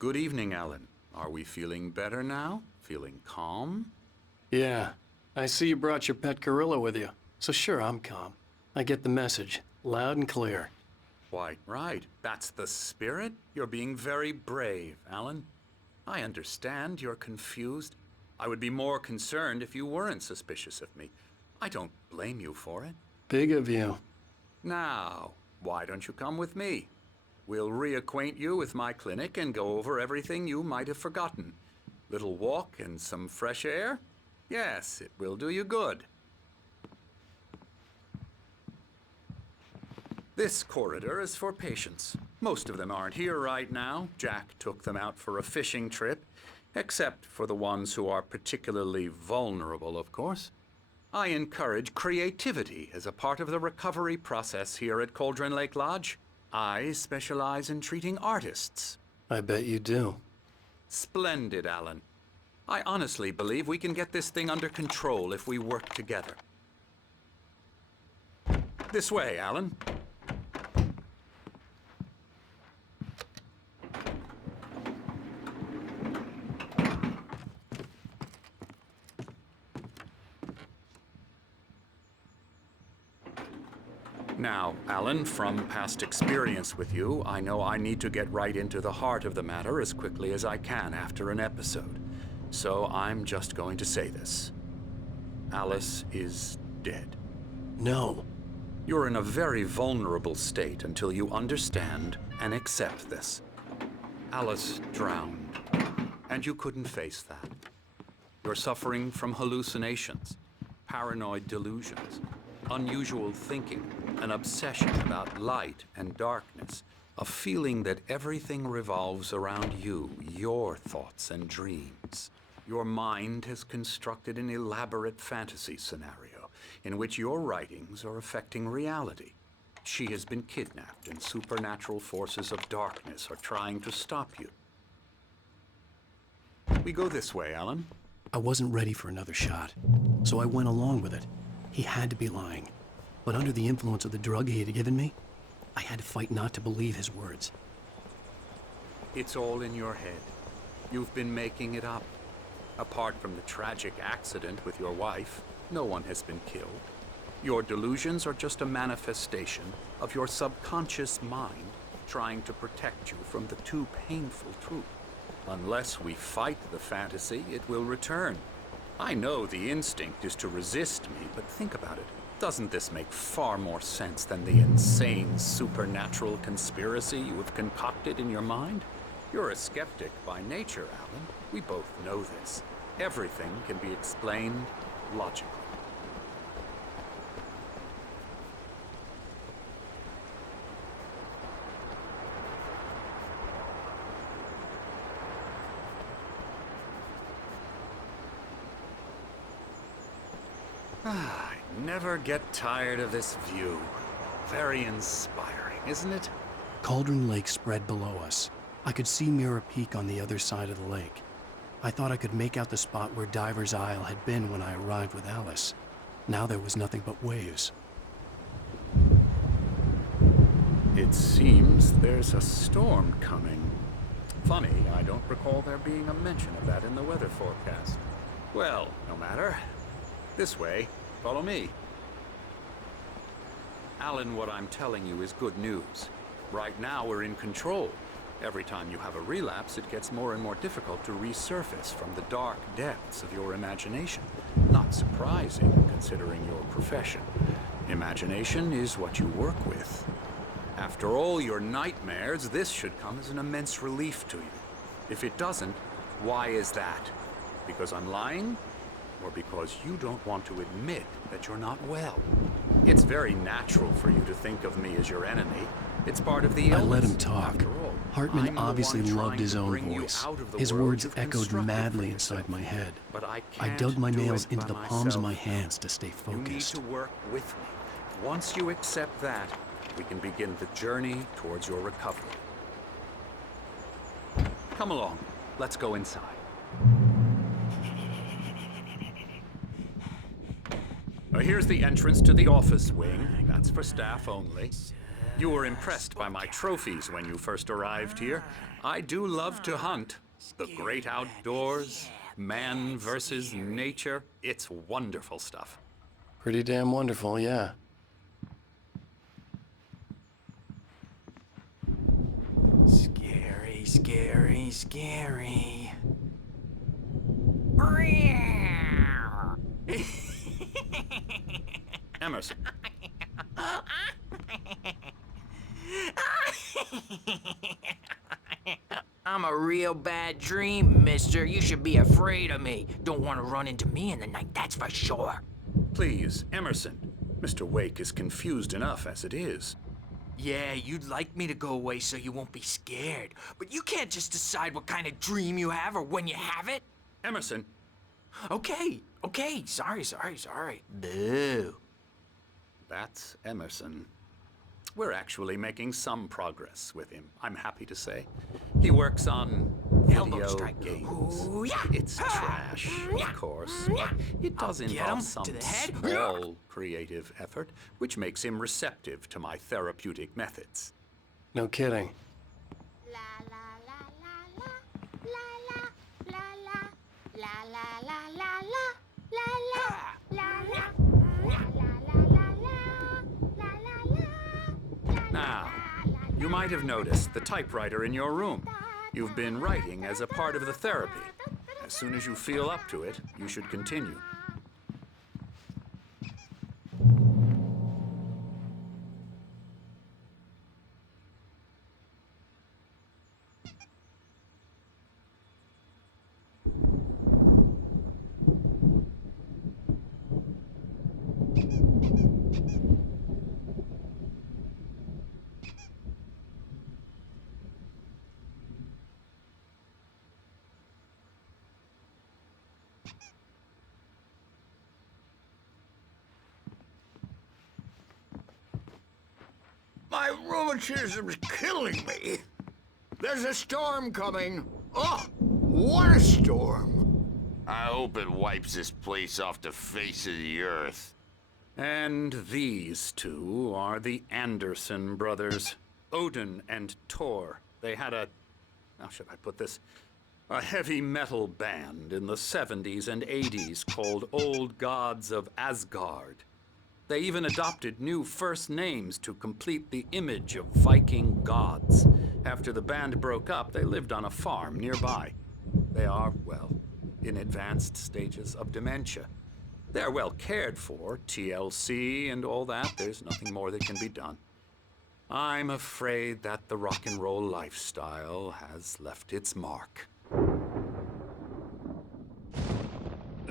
Good evening, Alan. Are we feeling better now? Feeling calm? Yeah. I see you brought your pet gorilla with you. So sure, I'm calm. I get the message. Loud and clear. Quite right. That's the spirit. You're being very brave, Alan. I understand you're confused. I would be more concerned if you weren't suspicious of me. I don't blame you for it. Big of you. Now, why don't you come with me? We'll reacquaint you with my clinic and go over everything you might have forgotten. Little walk and some fresh air? Yes, it will do you good. This corridor is for patients. Most of them aren't here right now. Jack took them out for a fishing trip, except for the ones who are particularly vulnerable, of course. I encourage creativity as a part of the recovery process here at Cauldron Lake Lodge. I specialize in treating artists. I bet you do. Splendid, Alan. I honestly believe we can get this thing under control if we work together. This way, Alan. Now, Alan, from past experience with you, I know I need to get right into the heart of the matter as quickly as I can after an episode. So I'm just going to say this. Alice is dead. No. You're in a very vulnerable state until you understand and accept this. Alice drowned, and you couldn't face that. You're suffering from hallucinations, paranoid delusions, unusual thinking, an obsession about light and darkness, a feeling that everything revolves around you, your thoughts and dreams. Your mind has constructed an elaborate fantasy scenario in which your writings are affecting reality. She has been kidnapped, and supernatural forces of darkness are trying to stop you. We go this way, Alan. I wasn't ready for another shot, so I went along with it. He had to be lying. But under the influence of the drug he had given me, I had to fight not to believe his words. It's all in your head. You've been making it up. Apart from the tragic accident with your wife, no one has been killed. Your delusions are just a manifestation of your subconscious mind trying to protect you from the too painful truth. Unless we fight the fantasy, it will return. I know the instinct is to resist me, but think about it. Doesn't this make far more sense than the insane supernatural conspiracy you have concocted in your mind? You're a skeptic by nature, Alan. We both know this. Everything can be explained logically. I never get tired of this view. Very inspiring, isn't it? Cauldron Lake spread below us. I could see Mirror Peak on the other side of the lake. I thought I could make out the spot where Diver's Isle had been when I arrived with Alice. Now there was nothing but waves. It seems there's a storm coming. Funny, I don't recall there being a mention of that in the weather forecast. Well, no matter. This way. Follow me. Alan, what I'm telling you is good news. Right now, we're in control. Every time you have a relapse, it gets more and more difficult to resurface from the dark depths of your imagination. Not surprising, considering your profession. Imagination is what you work with. After all your nightmares, this should come as an immense relief to you. If it doesn't, why is that? Because I'm lying? Or because you don't want to admit that you're not well? It's very natural for you to think of me as your enemy. It's part of the illness. I let him talk. After all, Hartman I'm the obviously one loved trying his to own bring you voice. out of the His world words you've echoed constructed madly for inside yourself. my head. But I I can't dug my do nails it into by the palms of myself. my hands to stay You need focused. to work with me. Once you accept that, we can begin the journey towards your recovery. Come along. Let's go inside. Here's the entrance to the office wing. That's for staff only. You were impressed by my trophies when you first arrived here. I do love to hunt. The great outdoors, man versus nature. It's wonderful stuff. Pretty damn wonderful, yeah. Scary, scary, scary. Emerson, I'm a real bad dream, mister. You should be afraid of me. Don't want to run into me in the night, that's for sure. please, Emerson. Mr. Wake is confused enough as it is. Yeah, you'd like me to go away so you won't be scared. But you can't just decide what kind of dream you have or when you have it. Emerson, Okay, sorry. Boo. that's Emerson. We're actually making some progress with him, I'm happy to say. He works on Elbow video strike. games. Ooh, yeah. It's trash, of course, but it does Get involve him some to the head. small creative effort, which makes him receptive to my therapeutic methods. No kidding. La la la la la la la la la la la la la la la la Now, you might have noticed the typewriter in your room. You've been writing as a part of the therapy. As soon as you feel up to it, you should continue. My rheumatism's killing me. There's a storm coming. Oh, what a storm. I hope it wipes this place off the face of the earth. And these two are the Anderson brothers, Odin and Thor. They had how should I put this? A heavy metal band in the 70s and 80s called Old Gods of Asgard. They even adopted new first names to complete the image of Viking gods. After the band broke up, they lived on a farm nearby. They are, well, in advanced stages of dementia. They're well cared for, TLC and all that. There's nothing more that can be done. I'm afraid that the rock and roll lifestyle has left its mark.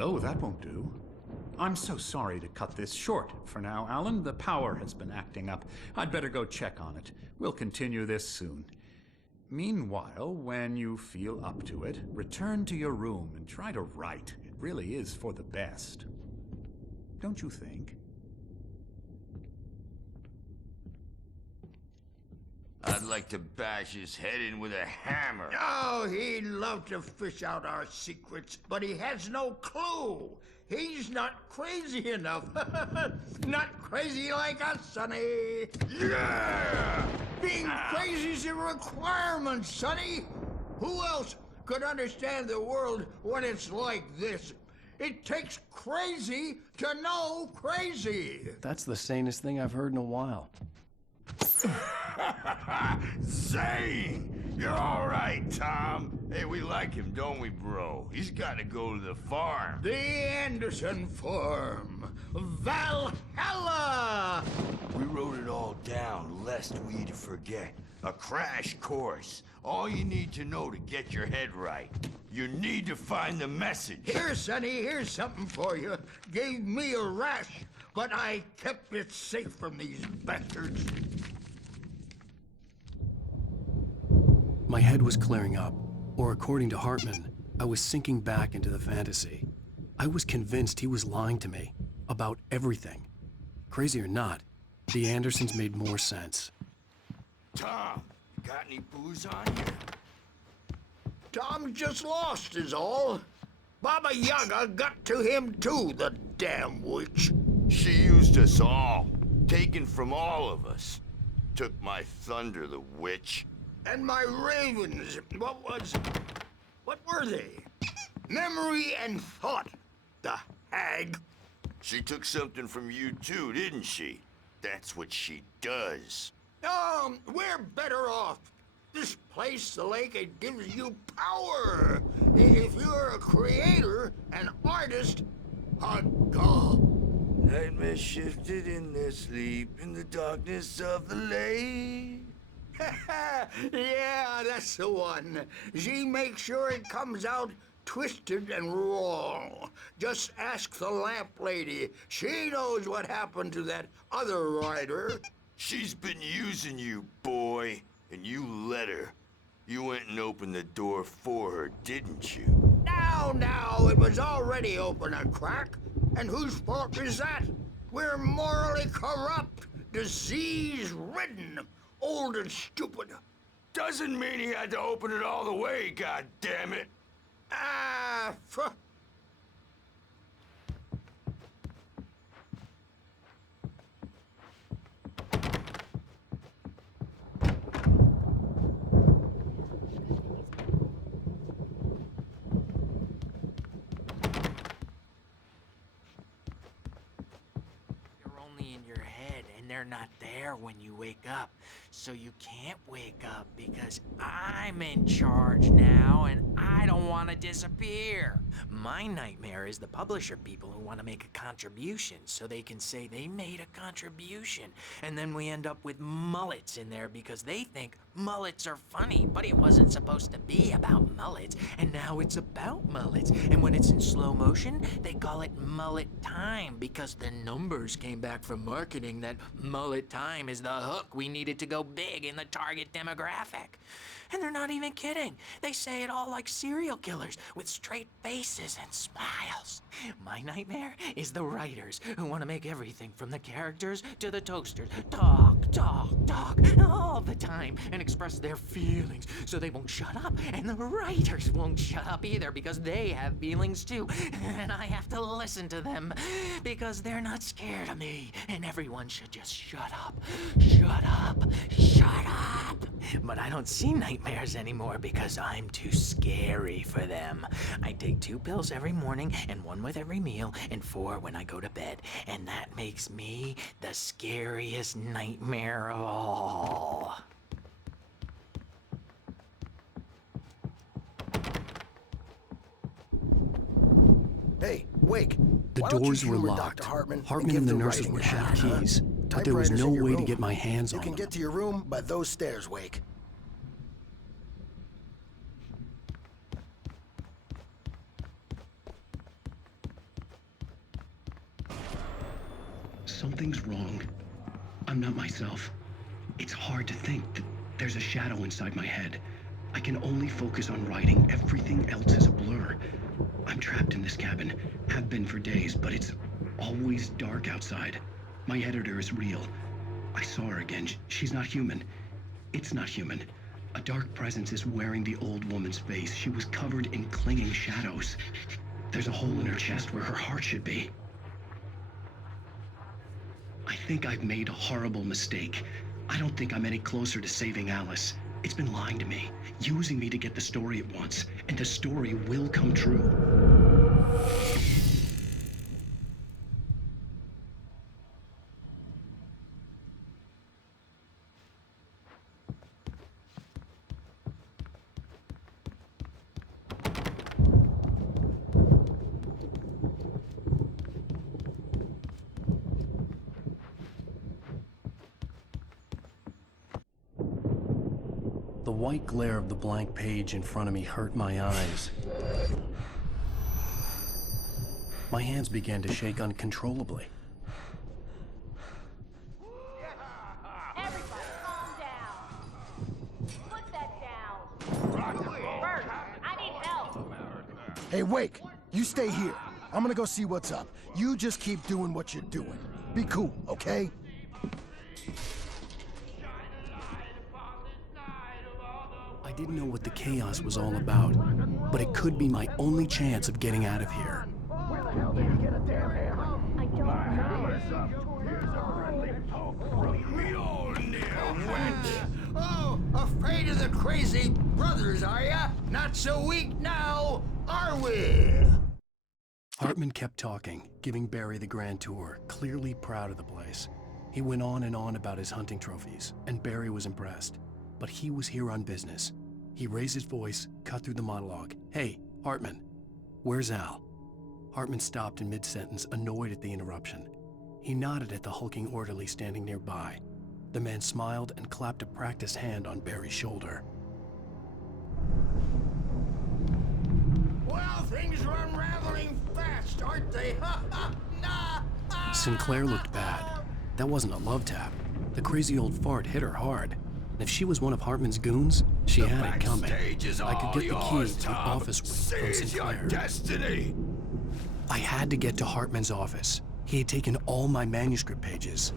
Oh, that won't do. I'm so sorry to cut this short for now, Alan. The power has been acting up. I'd better go check on it. We'll continue this soon. Meanwhile, when you feel up to it, return to your room and try to write. It really is for the best. Don't you think? I'd like to bash his head in with a hammer. Oh, he'd love to fish out our secrets, but he has no clue. He's not crazy enough. Not crazy like us, Sonny. Yeah! Being crazy's a requirement, Sonny. Who else could understand the world when it's like this? It takes crazy to know crazy. That's the sanest thing I've heard in a while. Zane! You're all right, Tom. Hey, we like him, don't we, bro? He's got to go to the farm. The Anderson Farm. Valhalla! We wrote it all down, lest we'd forget. A crash course. All you need to know to get your head right. You need to find the message. Here, Sonny, here's something for you. Gave me a rash, but I kept it safe from these bastards. My head was clearing up, or according to Hartman, I was sinking back into the fantasy. I was convinced he was lying to me about everything. Crazy or not, the Andersons made more sense. Tom, you got any booze on you? Tom just lost is all. Baba Yaga got to him too, the damn witch. She used us all, taken from all of us. took my thunder, the witch. And my ravens, what were they? Memory and thought, the hag. She took something from you too, didn't she? That's what she does. We're better off. This place, the lake, it gives you power. If you're a creator, an artist, a god. Nightmare shifted in their sleep in the darkness of the lake. Yeah, that's the one. She makes sure it comes out twisted and wrong. Just ask the lamp lady. She knows what happened to that other rider. She's been using you, boy, and you let her. You went and opened the door for her, didn't you? Now, it was already open a crack. And whose fault is that? We're morally corrupt, disease-ridden, old and stupid. Doesn't mean he had to open it all the way, goddammit. Ah, You're only in your head, and they're not there when you wake up. So you can't wake up because I'm in charge now, and I don't want to disappear. My nightmare is the publisher people who want to make a contribution so they can say they made a contribution. And then we end up with mullets in there because they think mullets are funny, but it wasn't supposed to be about mullets, and now it's about mullets. And when it's in slow motion, they call it mullet time because the numbers came back from marketing that mullet time is the hook we needed to go big in the target demographic. And they're not even kidding. They say it all like serial killers with straight faces and smiles. My nightmare is the writers who want to make everything from the characters to the toasters talk all the time and express their feelings so they won't shut up. And the writers won't shut up either because they have feelings too. And I have to listen to them because they're not scared of me. And everyone should just shut up. Shut up. Shut up. But I don't see nightmares anymore because I'm too scary for them. I take 2 pills every morning and 1 with every meal and 4 when I go to bed. And that makes me the scariest nightmare of all. Hey, Wake. The why don't you doors were humor locked. Dr. Hartman Hartman give and the the nurses writing would a have shot, huh? keys, but there was Typewriter's no in your way to room. get my hands You on can them. get to your room by those stairs, Wake. Something's wrong. I'm not myself. It's hard to think that there's a shadow inside my head. I can only focus on writing. Everything else is a blur. I'm trapped in this cabin. Have been for days, but it's always dark outside. My editor is real. I saw her again. She's not human. It's not human. A dark presence is wearing the old woman's face. She was covered in clinging shadows. There's a hole in her chest where her heart should be. I think I've made a horrible mistake. I don't think I'm any closer to saving Alice. It's been lying to me, using me to get the story it wants, and the story will come true. The white glare of the blank page in front of me hurt my eyes. My hands began to shake uncontrollably. Everybody, calm down. Put that down. Bert, I need help. Hey, Wake, you stay here. I'm gonna go see what's up. You just keep doing what you're doing. Be cool, okay? I didn't know what the chaos was all about, but it could be my only chance of getting out of here. Where the hell did you get a damn hammer? I don't know. We all know went. Oh, afraid of the crazy brothers, are ya? Not so weak now, are we? Hartman kept talking, giving Barry the grand tour, clearly proud of the place. He went on and on about his hunting trophies, and Barry was impressed. But he was here on business. He raised his voice, cut through the monologue. Hey, Hartman, where's Al? Hartman stopped in mid-sentence, annoyed at the interruption. He nodded at the hulking orderly standing nearby. The man smiled and clapped a practiced hand on Barry's shoulder. Well, things are unraveling fast, aren't they? Ha ha! Nah! Sinclair looked bad. That wasn't a love tap. The crazy old fart hit her hard. And if she was one of Hartman's goons, she had it coming. I could get the key to the office wing from Sinclair. Destiny. I had to get to Hartman's office. He had taken all my manuscript pages.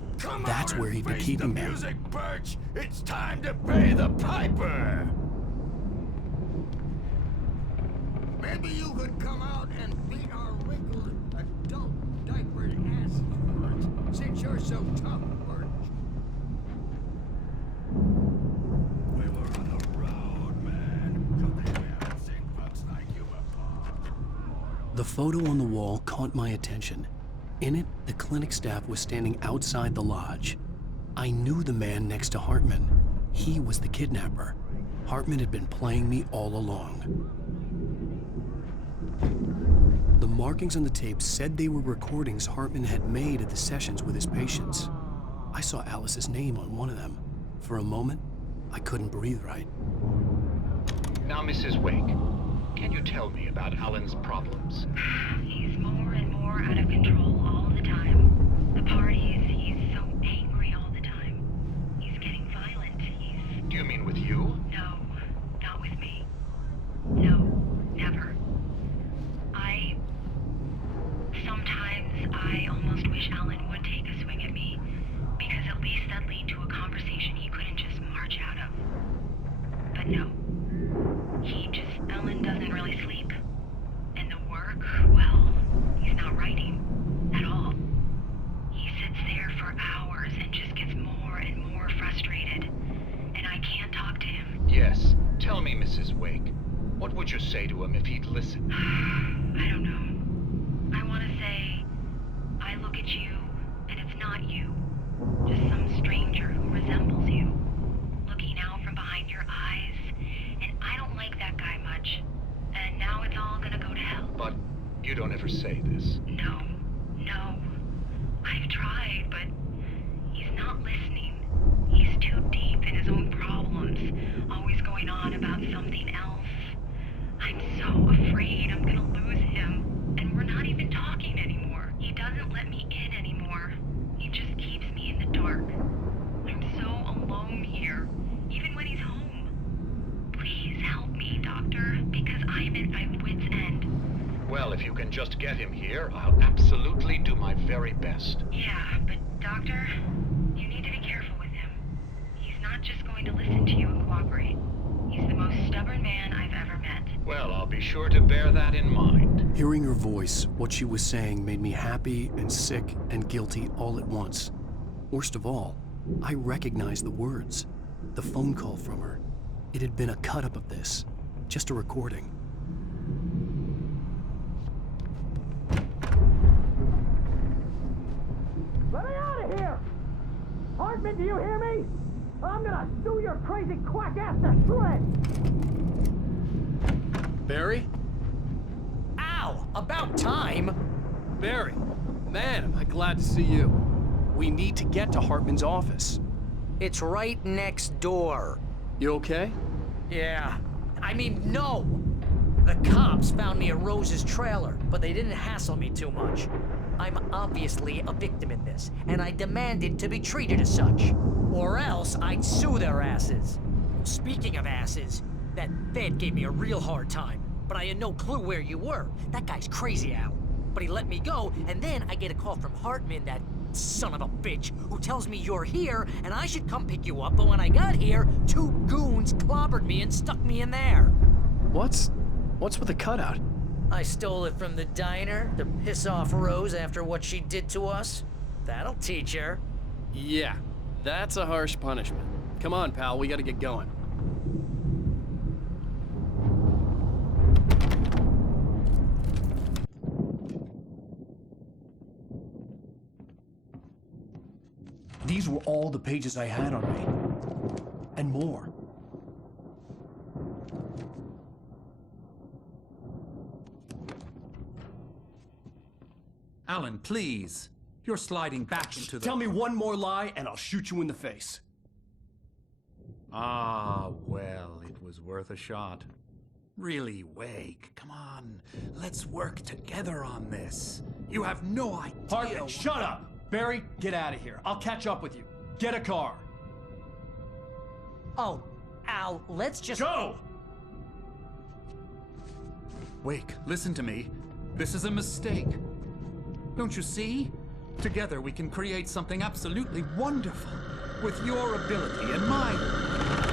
That's where he'd be keeping them. Music, Birch. It's time to pay the piper. Maybe you could come out and beat our wrinkled adult diapered asses for us, since you're so tough, Birch. We were on the road, man. They haven't seen folks like you before. The photo on the wall caught my attention. In it, the clinic staff was standing outside the lodge. I knew the man next to Hartman. He was the kidnapper. Hartman had been playing me all along. The markings on the tape said they were recordings Hartman had made at the sessions with his patients. I saw Alice's name on one of them. For a moment, I couldn't breathe right. Now, Mrs. Wake, can you tell me about Alan's problems? He's more and more out of control all the time. The parties, he's so angry all the time. He's getting violent. Do you mean with you? No, not with me. No, never. Sometimes I almost wish Alan would take a swing at me, because at least that'd lead to a conversation he couldn't just march out of. But no. Alan doesn't really sleep. And the work, well, he's not writing at all. He sits there for hours and just gets more and more frustrated. And I can't talk to him. Yes. Tell me, Mrs. Wake, what would you say to him if he'd listen? I don't know. I want to say, I look at you, and it's not you. Just some stranger who resembles you. Looking out from behind your eyes, and I don't like that guy much. And now it's all gonna go to hell. But you don't ever say this. No. I've tried, but he's not listening. He's too deep in his own problems, always going on about something else. I'm so afraid I'm gonna lose him, and we're not even talking anymore. He doesn't let me in anymore. He just keeps me in the dark. I'm so alone here, even when he's home. Please help me, Doctor, because I'm at my wit's end. Well, if you can just get him here, I'll absolutely do my very best. Yeah, but Doctor, you need to be careful with him. He's not just going to listen to you and cooperate. He's the most stubborn man I've ever met. Well, I'll be sure to bear that in mind. Hearing her voice, what she was saying made me happy and sick and guilty all at once. Worst of all, I recognized the words. The phone call from her. It had been a cut-up of this. Just a recording. Let me out of here! Hartman, do you hear me? I'm gonna sue your crazy quack ass to shreds! Barry? Ow! About time! Barry! Man, am I glad to see you. We need to get to Hartman's office. It's right next door. You okay? Yeah. I mean, no! The cops found me at Rose's trailer, but they didn't hassle me too much. I'm obviously a victim in this, and I demanded to be treated as such. Or else I'd sue their asses. Speaking of asses, that Fed gave me a real hard time, but I had no clue where you were. That guy's crazy, Al. But he let me go, and then I get a call from Hartman, that son of a bitch, who tells me you're here, and I should come pick you up, but when I got here, 2 goons clobbered me and stuck me in there. What's with the cutout? I stole it from the diner to piss off Rose after what she did to us. That'll teach her. Yeah, that's a harsh punishment. Come on, pal, we gotta get going. These were all the pages I had on me. And more. Alan, please. You're sliding back into the... Tell me one more lie and I'll shoot you in the face. Ah, well, it was worth a shot. Really, Wake, come on. Let's work together on this. You have no idea... Hartman, shut up! Barry, get out of here. I'll catch up with you. Get a car. Oh, Al, let's just... Go! Wake, listen to me. This is a mistake. Don't you see? Together we can create something absolutely wonderful. With your ability and mine.